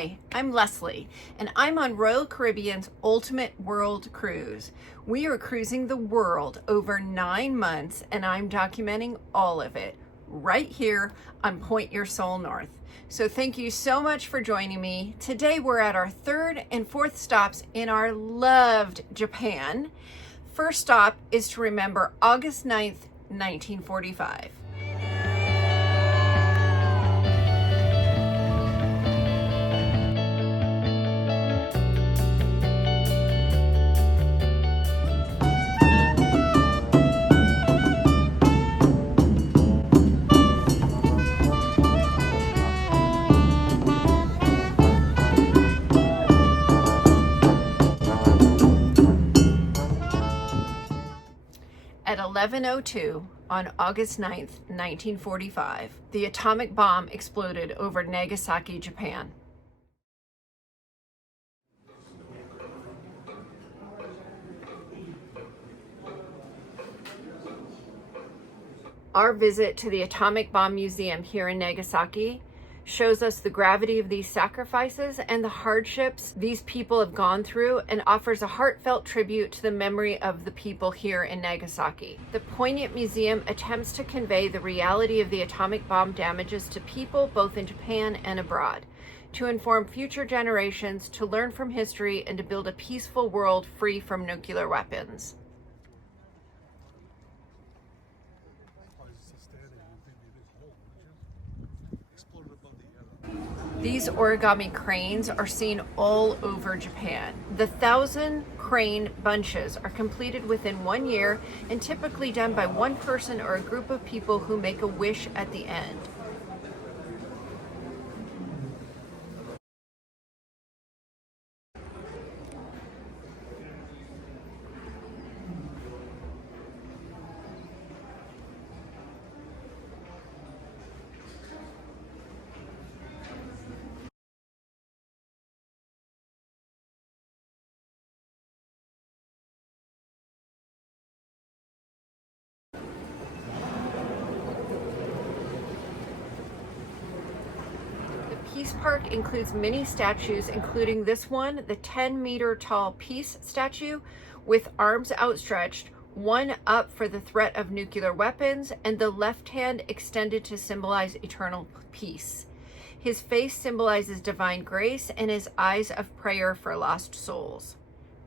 Hi, I'm Leslie, and I'm on Royal Caribbean's Ultimate World Cruise. We are cruising the world over 9 months, and I'm documenting all of it right here on Point Your Soul North. So thank you so much for joining me. Today we're at our third and fourth stops in our loved Japan. First stop is to remember August 9th, 1945. At 11:02 on August 9th, 1945, the atomic bomb exploded over Nagasaki, Japan. Our visit to the Atomic Bomb Museum here in Nagasaki shows us the gravity of these sacrifices and the hardships these people have gone through, and offers a heartfelt tribute to the memory of the people here in Nagasaki. The poignant museum attempts to convey the reality of the atomic bomb damages to people both in Japan and abroad, to inform future generations, to learn from history, and to build a peaceful world free from nuclear weapons. These origami cranes are seen all over Japan. The 1,000 crane bunches are completed within 1 year and typically done by one person or a group of people who make a wish at the end. Peace Park includes many statues, including this one, the 10-meter tall Peace statue with arms outstretched, one up for the threat of nuclear weapons and the left hand extended to symbolize eternal peace. His face symbolizes divine grace and his eyes of prayer for lost souls.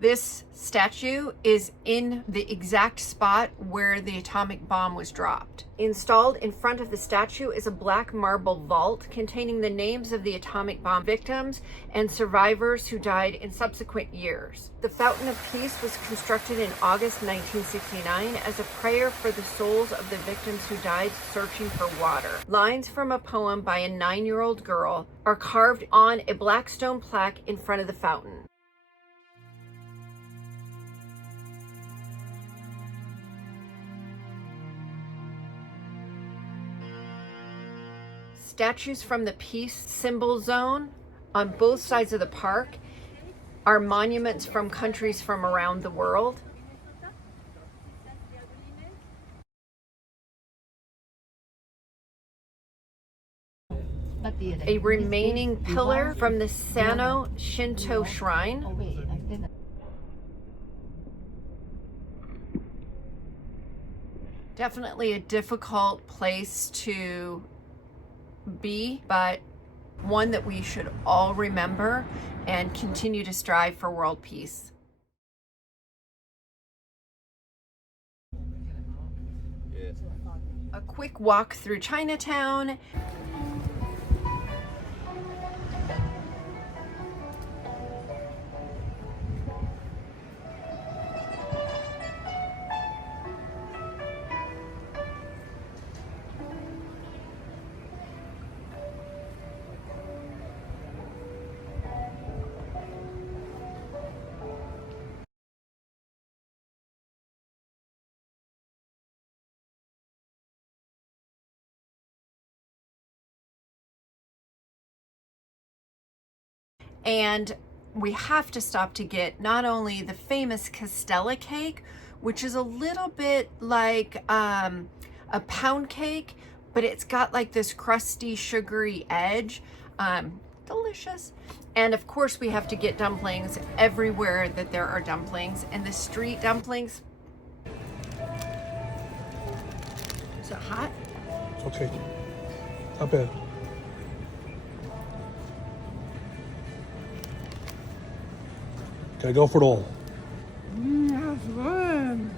This statue is in the exact spot where the atomic bomb was dropped. Installed in front of the statue is a black marble vault containing the names of the atomic bomb victims and survivors who died in subsequent years. The Fountain of Peace was constructed in August 1969 as a prayer for the souls of the victims who died searching for water. Lines from a poem by a 9-year-old girl are carved on a black stone plaque in front of the fountain. Statues from the Peace Symbol Zone on both sides of the park are monuments from countries from around the world. A remaining pillar from the Sano Shinto Shrine. Definitely a difficult place to be, but one that we should all remember and continue to strive for world peace. A quick walk through Chinatown. And we have to stop to get not only the famous Castella cake, which is a little bit like a pound cake, but it's got like this crusty, sugary edge. delicious. And of course we have to get dumplings everywhere that there are dumplings, and the street dumplings. Is it hot? It's okay. Not bad. Gotta go for it all. That's good.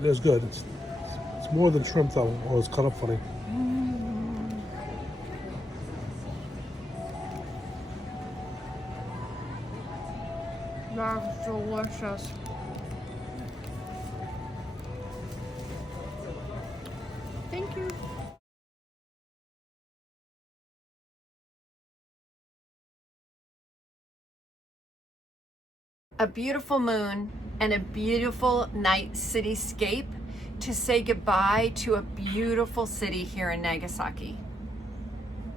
It is good. It's more than shrimp though. Oh, it's cut up funny. That's delicious. Thank you. A beautiful moon and a beautiful night cityscape to say goodbye to a beautiful city here in Nagasaki.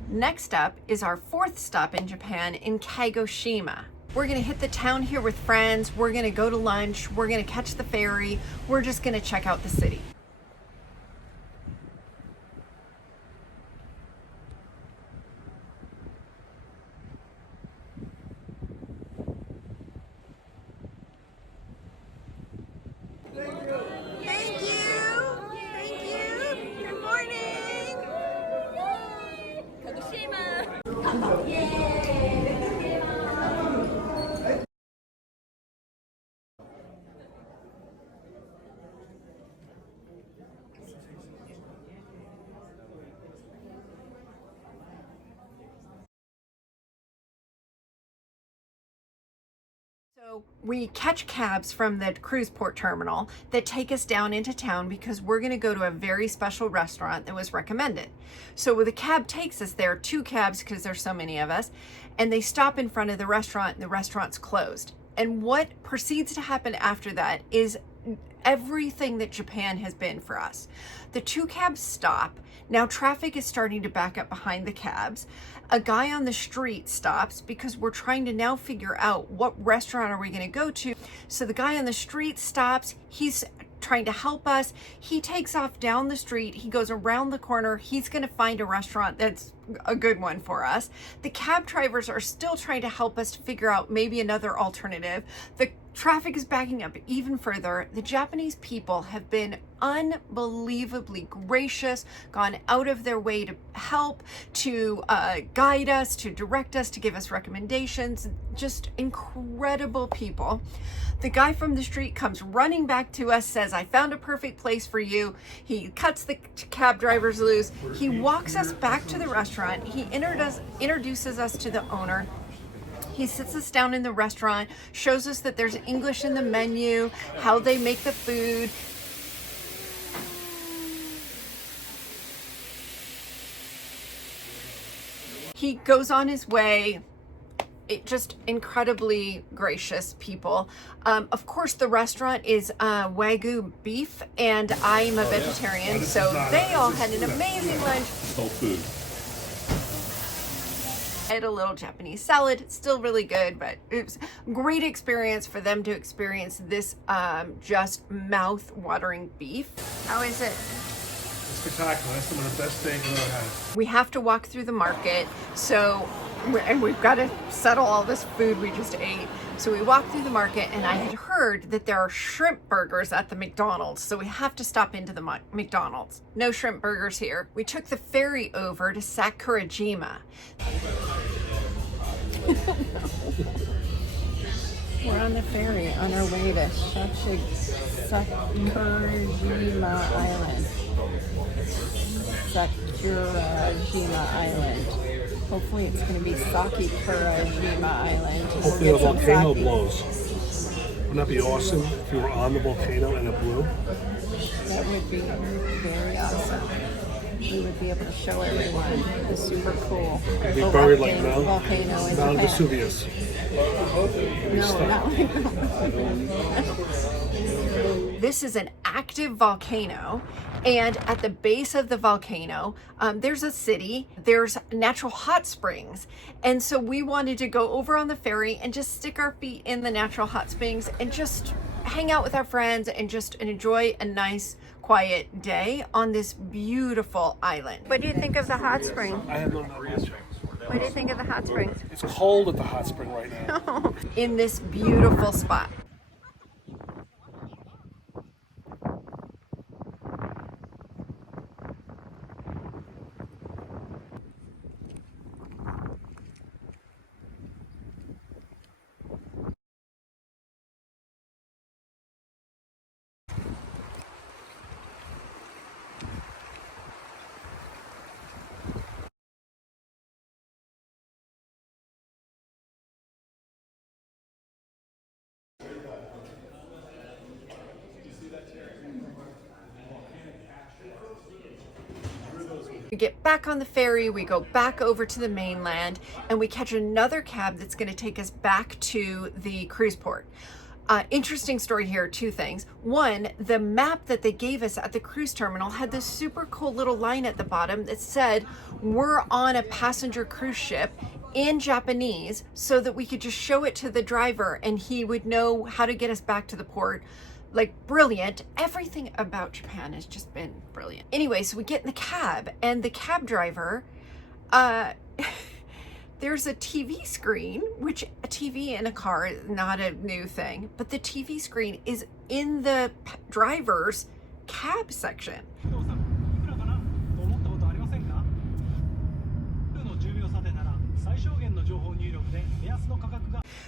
Next up is our fourth stop in Japan in Kagoshima. We're gonna hit the town here with friends. We're gonna go to lunch. We're gonna catch the ferry. We're just gonna check out the city. Thank you. Thank you. Good morning. Kagoshima. Yay. So we catch cabs from the cruise port terminal that take us down into town because we're going to go to a very special restaurant that was recommended. So the cab takes us there, 2 cabs because there's so many of us, and they stop in front of the restaurant and the restaurant's closed. And what proceeds to happen after that is everything that Japan has been for us. The 2 cabs stop. Now traffic is starting to back up behind the cabs. A guy on the street stops because we're trying to now figure out what restaurant are we going to go to. So the guy on the street stops. He's trying to help us. He takes off down the street. He goes around the corner. He's going to find a restaurant that's a good one for us. The cab drivers are still trying to help us to figure out maybe another alternative. The traffic is backing up even further. The Japanese people have been unbelievably gracious, gone out of their way to help, to guide us, to direct us, to give us recommendations. Just incredible people. The guy from the street comes running back to us, says, "I found a perfect place for you." He cuts the cab drivers loose. He walks us back to the restaurant. He introduces us to the owner. He sits us down in the restaurant, shows us that there's English in the menu, how they make the food. He goes on his way. Just incredibly gracious people. Of course, the restaurant is wagyu beef, and I'm a vegetarian, so they all had an amazing lunch. Whole food. I had a little Japanese salad. It's still really good, but it was a great experience for them to experience this just mouth-watering beef. How is it? It's spectacular. That's some of the best steak I've ever had. We have to walk through the market, and we've got to settle all this food we just ate. So we walked through the market, and I had heard that there are shrimp burgers at the McDonald's, so we have to stop into the McDonald's. No shrimp burgers here. We took the ferry over to Sakurajima. We're on the ferry on our way to Sakurajima Island. Sakurajima Island. Hopefully it's going to be Sakurajima Island. Hopefully the volcano blows. Wouldn't that be awesome if you were on the volcano and it blew? That would be very awesome. We would be able to show everyone the super cool It'd be buried like volcano in Mount Japan. Vesuvius. No, not like that. This is an active volcano, and at the base of the volcano, there's a city, there's natural hot springs. And so we wanted to go over on the ferry and just stick our feet in the natural hot springs and just hang out with our friends and just enjoy a nice, quiet day on this beautiful island. What do you think of the hot spring? I have no idea. What do you think of the hot springs? It's cold at the hot spring right now. In this beautiful spot. We get back on the ferry, we go back over to the mainland, and we catch another cab that's going to take us back to the cruise port. Interesting story here, two things. One, the map that they gave us at the cruise terminal had this super cool little line at the bottom that said, we're on a passenger cruise ship in Japanese, so that we could just show it to the driver and he would know how to get us back to the port. Like, brilliant. everything about Japan has just been brilliant. Anyway, so we get in the cab, and the cab driver, there's a TV screen, which a TV in a car is not a new thing, but the TV screen is in the driver's cab section.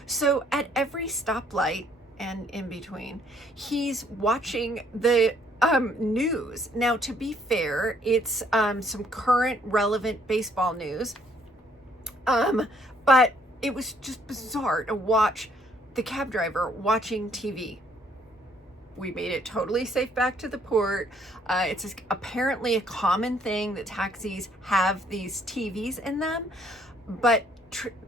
So at every stoplight and in between, he's watching the news. Now, to be fair, it's some current relevant baseball news, but it was just bizarre to watch the cab driver watching TV. We made it totally safe back to the port. It's apparently a common thing that taxis have these TVs in them, but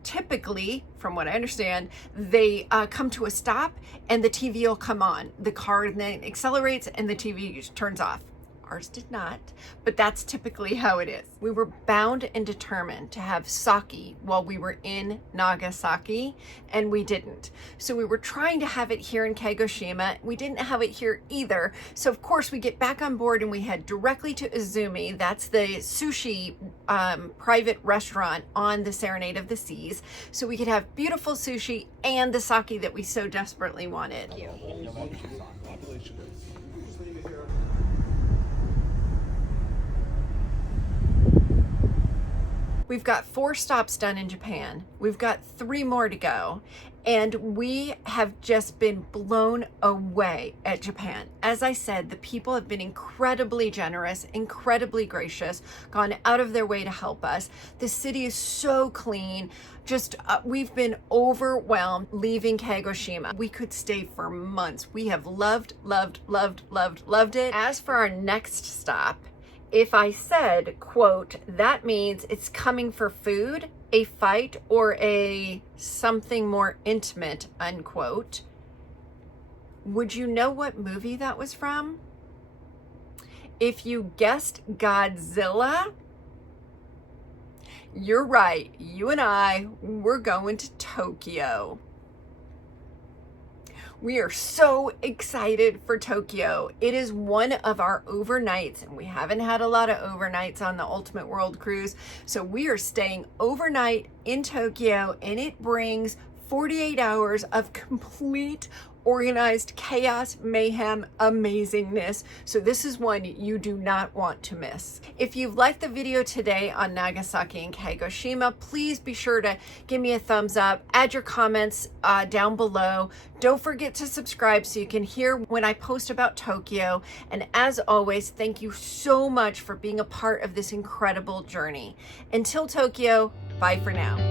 typically, from what I understand, they come to a stop and the TV will come on. The car then accelerates and the TV turns off. Ours did not, but that's typically how it is. We were bound and determined to have sake while we were in Nagasaki, and we didn't. So we were trying to have it here in Kagoshima. We didn't have it here either. So of course we get back on board and we head directly to Izumi. That's the sushi private restaurant on the Serenade of the Seas. So we could have beautiful sushi and the sake that we so desperately wanted. We've got 4 stops done in Japan. We've got 3 more to go. And we have just been blown away at Japan. As I said, the people have been incredibly generous, incredibly gracious, gone out of their way to help us. The city is so clean. Just, we've been overwhelmed leaving Kagoshima. We could stay for months. We have loved it. As for our next stop, if I said, quote, that means it's coming for food, a fight, or a something more intimate, unquote, would you know what movie that was from? If you guessed Godzilla, you're right. You and I, we're going to Tokyo. We are so excited for Tokyo. It is one of our overnights, and we haven't had a lot of overnights on the Ultimate World Cruise. So we are staying overnight in Tokyo, and it brings 48 hours of complete organized chaos, mayhem, amazingness. So this is one you do not want to miss. If you've liked the video today on Nagasaki and Kagoshima, please be sure to give me a thumbs up, add your comments down below. Don't forget to subscribe so you can hear when I post about Tokyo. And as always, thank you so much for being a part of this incredible journey. Until Tokyo, bye for now.